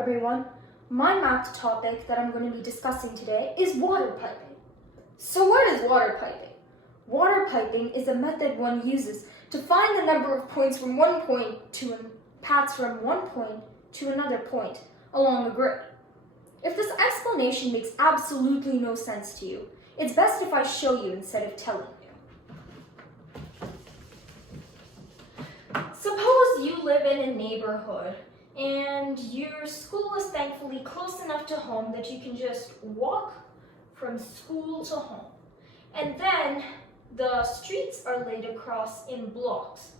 everyone, my math topic that I'm going to be discussing today is water piping. So what is water piping? Water piping is a method one uses to find the number of points from one point to paths from one point to another point along a grid. If this explanation makes absolutely no sense to you, it's best if I show you instead of telling you. Suppose you live in a neighborhood and your school is thankfully close enough to home that you can just walk from school to home. And then the streets are laid across in blocks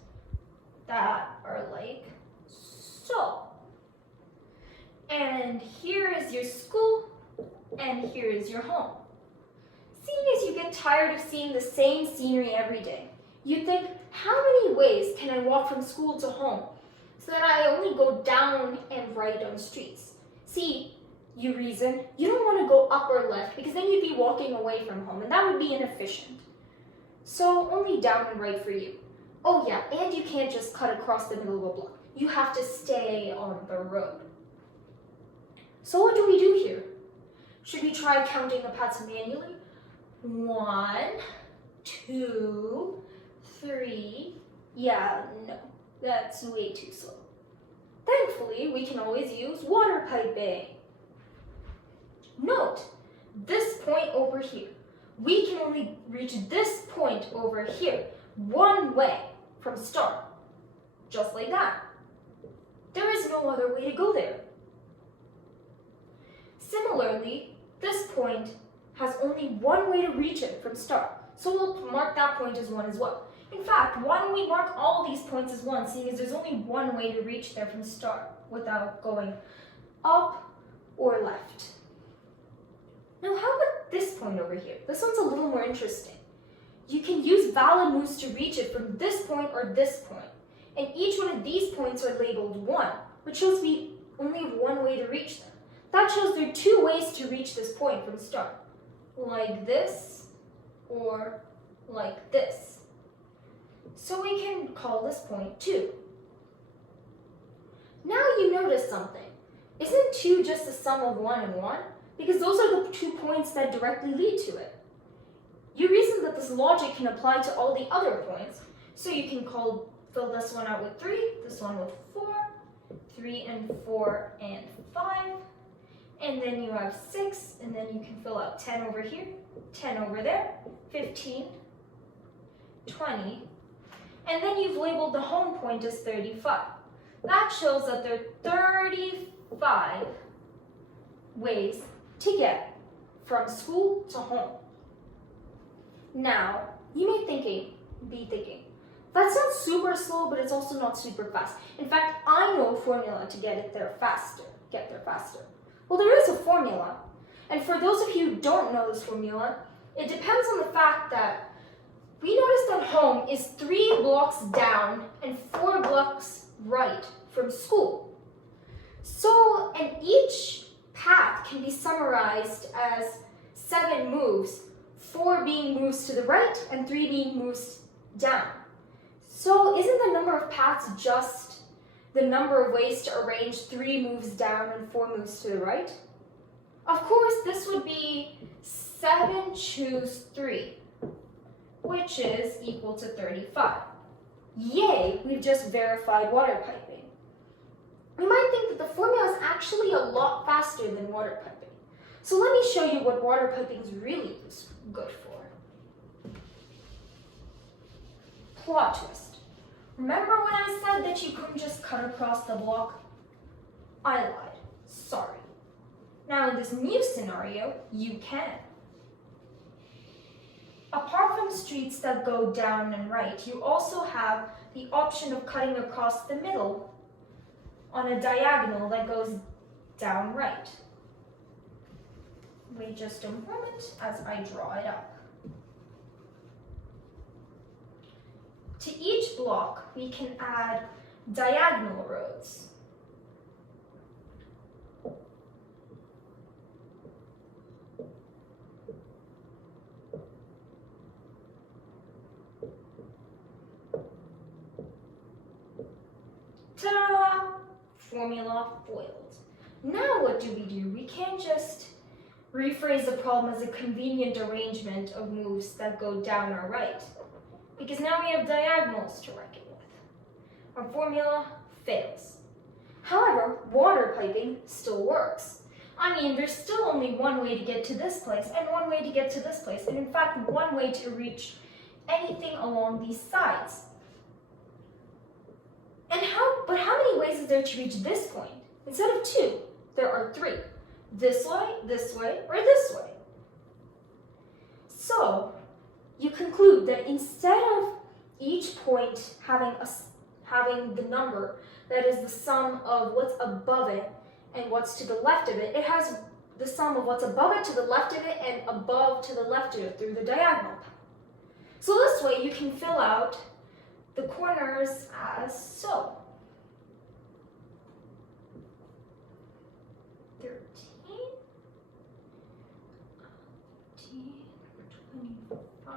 that are like so. And here is your school, and here is your home. Seeing as you get tired of seeing the same scenery every day, you think, how many ways can I walk from school to home so that I only go down and right on streets? See, you reason, you don't want to go up or left because then you'd be walking away from home and that would be inefficient. So only down and right for you. Oh yeah, and you can't just cut across the middle of a block. You have to stay on the road. So what do we do here? Should we try counting the paths manually? 1, 2, 3. Yeah, no, that's way too slow. Thankfully, we can always use water piping. Note, this point over here. We can only reach this point over here one way from start. Just like that. There is no other way to go there. Similarly, this point has only one way to reach it from start. So we'll mark that point as 1 as well. In fact, why don't we mark all these points as 1, seeing as there's only one way to reach there from start without going up or left. Now how about this point over here? This one's a little more interesting. You can use valid moves to reach it from this point or this point. And each one of these points are labeled 1, which shows we only have one way to reach them. That shows there are 2 ways to reach this point from start. Like this or like this. So we can call this point 2. Now you notice something. Isn't 2 just the sum of 1 and 1? Because those are the 2 points that directly lead to it. You reason that this logic can apply to all the other points, so you can fill this one out with 3, this one with 4, 3 and 4 and 5, and then you have 6, and then you can fill out 10 over here, 10 over there, 15, 20, and then you've labeled the home point as 35. That shows that there are 35 ways to get from school to home. Now, you may be thinking, that sounds super slow, but it's also not super fast. In fact, I know a formula to get there faster. Well, there is a formula. And for those of you who don't know this formula, it depends on the fact that we noticed that home is 3 blocks down and 4 blocks right from school. So, and each path can be summarized as 7 moves, 4 being moves to the right and 3 being moves down. So isn't the number of paths just the number of ways to arrange 3 moves down and 4 moves to the right? Of course, this would be 7 choose 3, which is equal to 35. Yay, we've just verified water piping. You might think that the formula is actually a lot faster than water piping. So let me show you what water piping is really good for. Plot twist. Remember when I said that you couldn't just cut across the block? I lied. Sorry. Now in this new scenario, you can. Apart from streets that go down and right, you also have the option of cutting across the middle on a diagonal that goes down right. Wait just a moment as I draw it up. To each block, we can add diagonal roads. Ta-da! Formula foiled. Now what do? We can't just rephrase the problem as a convenient arrangement of moves that go down or right, because now we have diagonals to reckon with. Our formula fails. However, water piping still works. I mean, there's still only one way to get to this place and one way to get to this place, and in fact, one way to reach anything along these sides. But how many ways is there to reach this point? Instead of 2, there are 3. This way, or this way. So, you conclude that instead of each point having the number that is the sum of what's above it and what's to the left of it, it has the sum of what's above it to the left of it and above to the left of it through the diagonal path. So this way you can fill out the corners as so. 13, 25,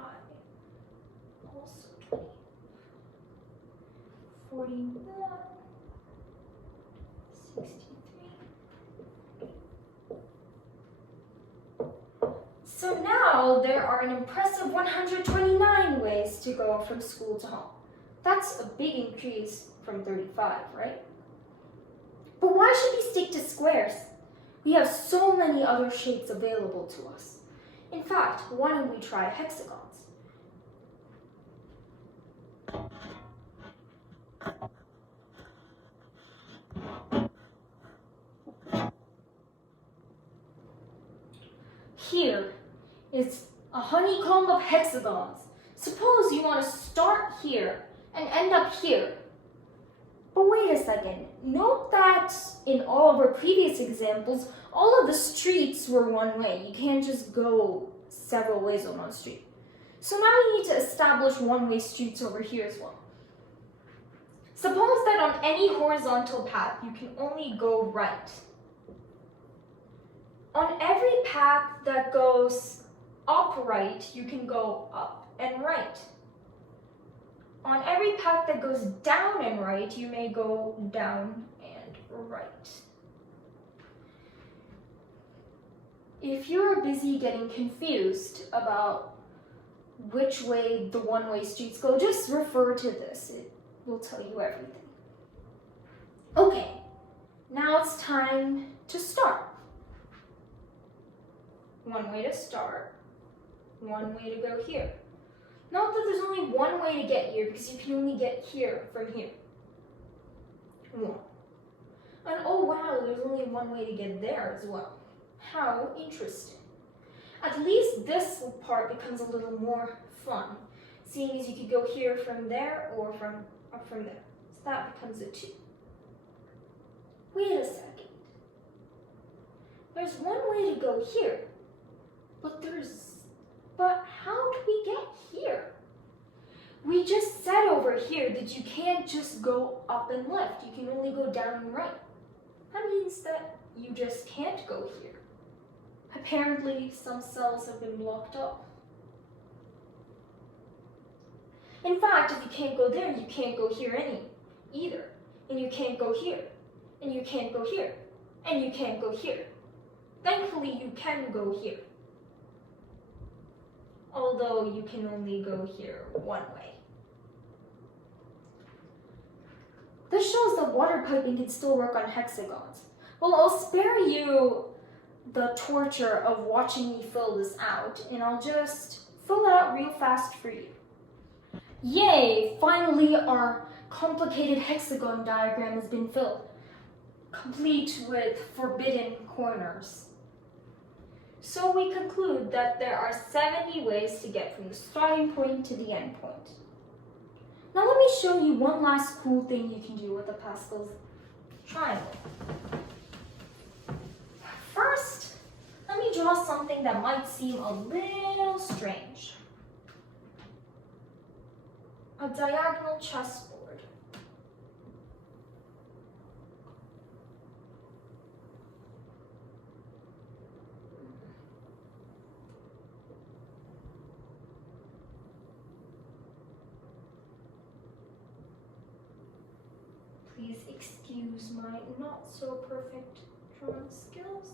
also 20, 41, 63. So now there are an impressive 129 ways to go from school to home. That's a big increase from 35, right? But why should we stick to squares? We have so many other shapes available to us. In fact, why don't we try hexagons? Here is a honeycomb of hexagons. Suppose you want to start here and end up here. But wait a second, note that in all of our previous examples, all of the streets were one way. You can't just go several ways on one street. So now we need to establish one-way streets over here as well. Suppose that on any horizontal path, you can only go right. On every path that goes upright, you can go up and right. On every path that goes down and right, you may go down and right. If you're busy getting confused about which way the one-way streets go, just refer to this. It will tell you everything. Okay, now it's time to start. One way to start, one way to go here. Note that there's only one way to get here because you can only get here from here. 1. And oh wow, there's only one way to get there as well. How interesting. At least this part becomes a little more fun, seeing as you could go here from there or from there. So that becomes a 2. Wait a second. There's one way to go here, but how do we get here? We just said over here that you can't just go up and left. You can only go down and right. That means that you just can't go here. Apparently, some cells have been blocked off. In fact, if you can't go there, you can't go here either. And you can't go here. And you can't go here. And you can't go here. Thankfully, you can go here. Although you can only go here one way. This shows that water piping can still work on hexagons. Well, I'll spare you the torture of watching me fill this out, and I'll just fill it out real fast for you. Yay! Finally, our complicated hexagon diagram has been filled, complete with forbidden corners. So we conclude that there are 70 ways to get from the starting point to the end point. Now let me show you one last cool thing you can do with a Pascal's triangle. First, let me draw something that might seem a little strange. A diagonal chessboard. Please excuse my not so perfect drawing skills.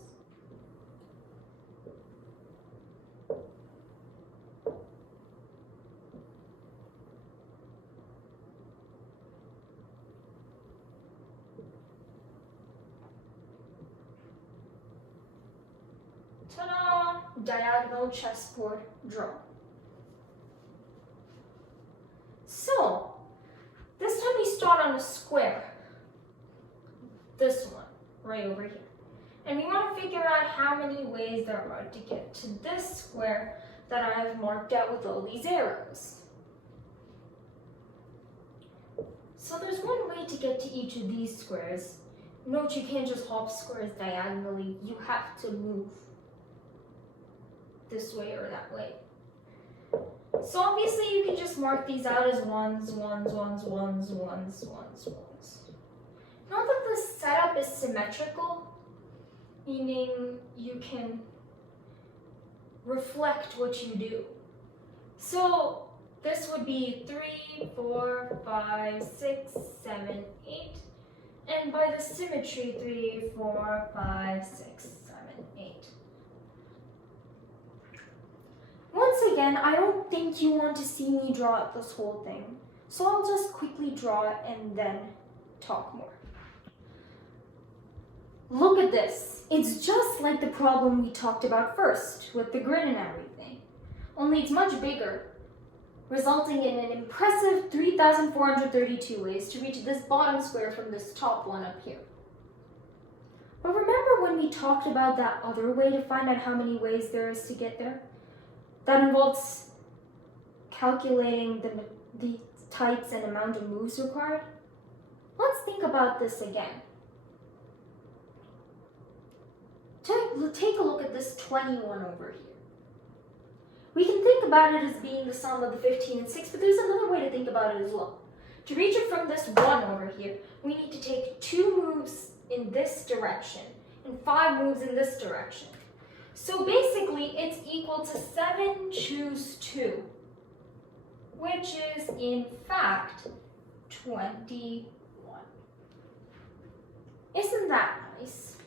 Ta-da! Diagonal chessboard draw. So, this time we start on a square. This one, right over here. And we want to figure out how many ways there are to get to this square that I have marked out with all these arrows. So there's one way to get to each of these squares. Note you can't just hop squares diagonally, you have to move this way or that way. So obviously you can just mark these out as ones, ones, ones, ones, ones, ones, ones. Note that the setup is symmetrical, meaning you can reflect what you do. So this would be 3, 4, 5, 6, 7, 8. And by the symmetry, 3, 4, 5, 6, 7, 8. Once again, I don't think you want to see me draw out this whole thing. So I'll just quickly draw it and then talk more. Look at this. It's just like the problem we talked about first with the grid and everything. Only it's much bigger, resulting in an impressive 3,432 ways to reach this bottom square from this top one up here. But remember when we talked about that other way to find out how many ways there is to get there? That involves calculating the types and amount of moves required? Let's think about this again. Take a look at this 21 over here. We can think about it as being the sum of the 15 and 6, but there's another way to think about it as well. To reach it from this 1 over here, we need to take 2 moves in this direction and 5 moves in this direction. So basically, it's equal to 7 choose 2, which is in fact 21. Isn't that nice?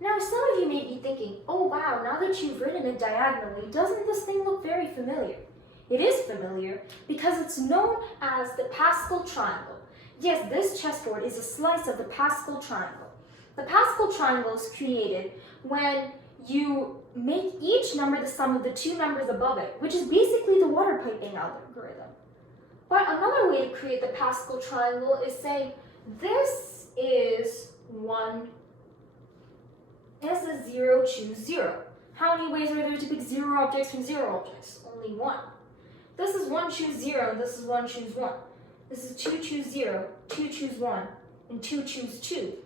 Now, some of you may be thinking, oh wow, now that you've written it diagonally, doesn't this thing look very familiar? It is familiar because it's known as the Pascal triangle. Yes, this chessboard is a slice of the Pascal triangle. The Pascal triangle is created when you make each number the sum of the 2 numbers above it, which is basically the water piping algorithm. But another way to create the Pascal triangle is saying this is 1. This is 0, choose 0. How many ways are there to pick 0 objects from 0 objects? Only 1. This is 1, choose 0, this is 1, choose 1. This is 2, choose 0, 2, choose 1, and 2, choose 2.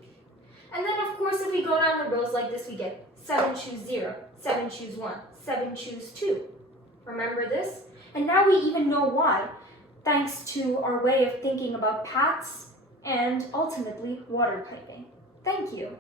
And then, of course, if we go down the rows like this, we get 7, choose 0, 7, choose 1, 7, choose 2. Remember this? And now we even know why, thanks to our way of thinking about paths and, ultimately, water piping. Thank you.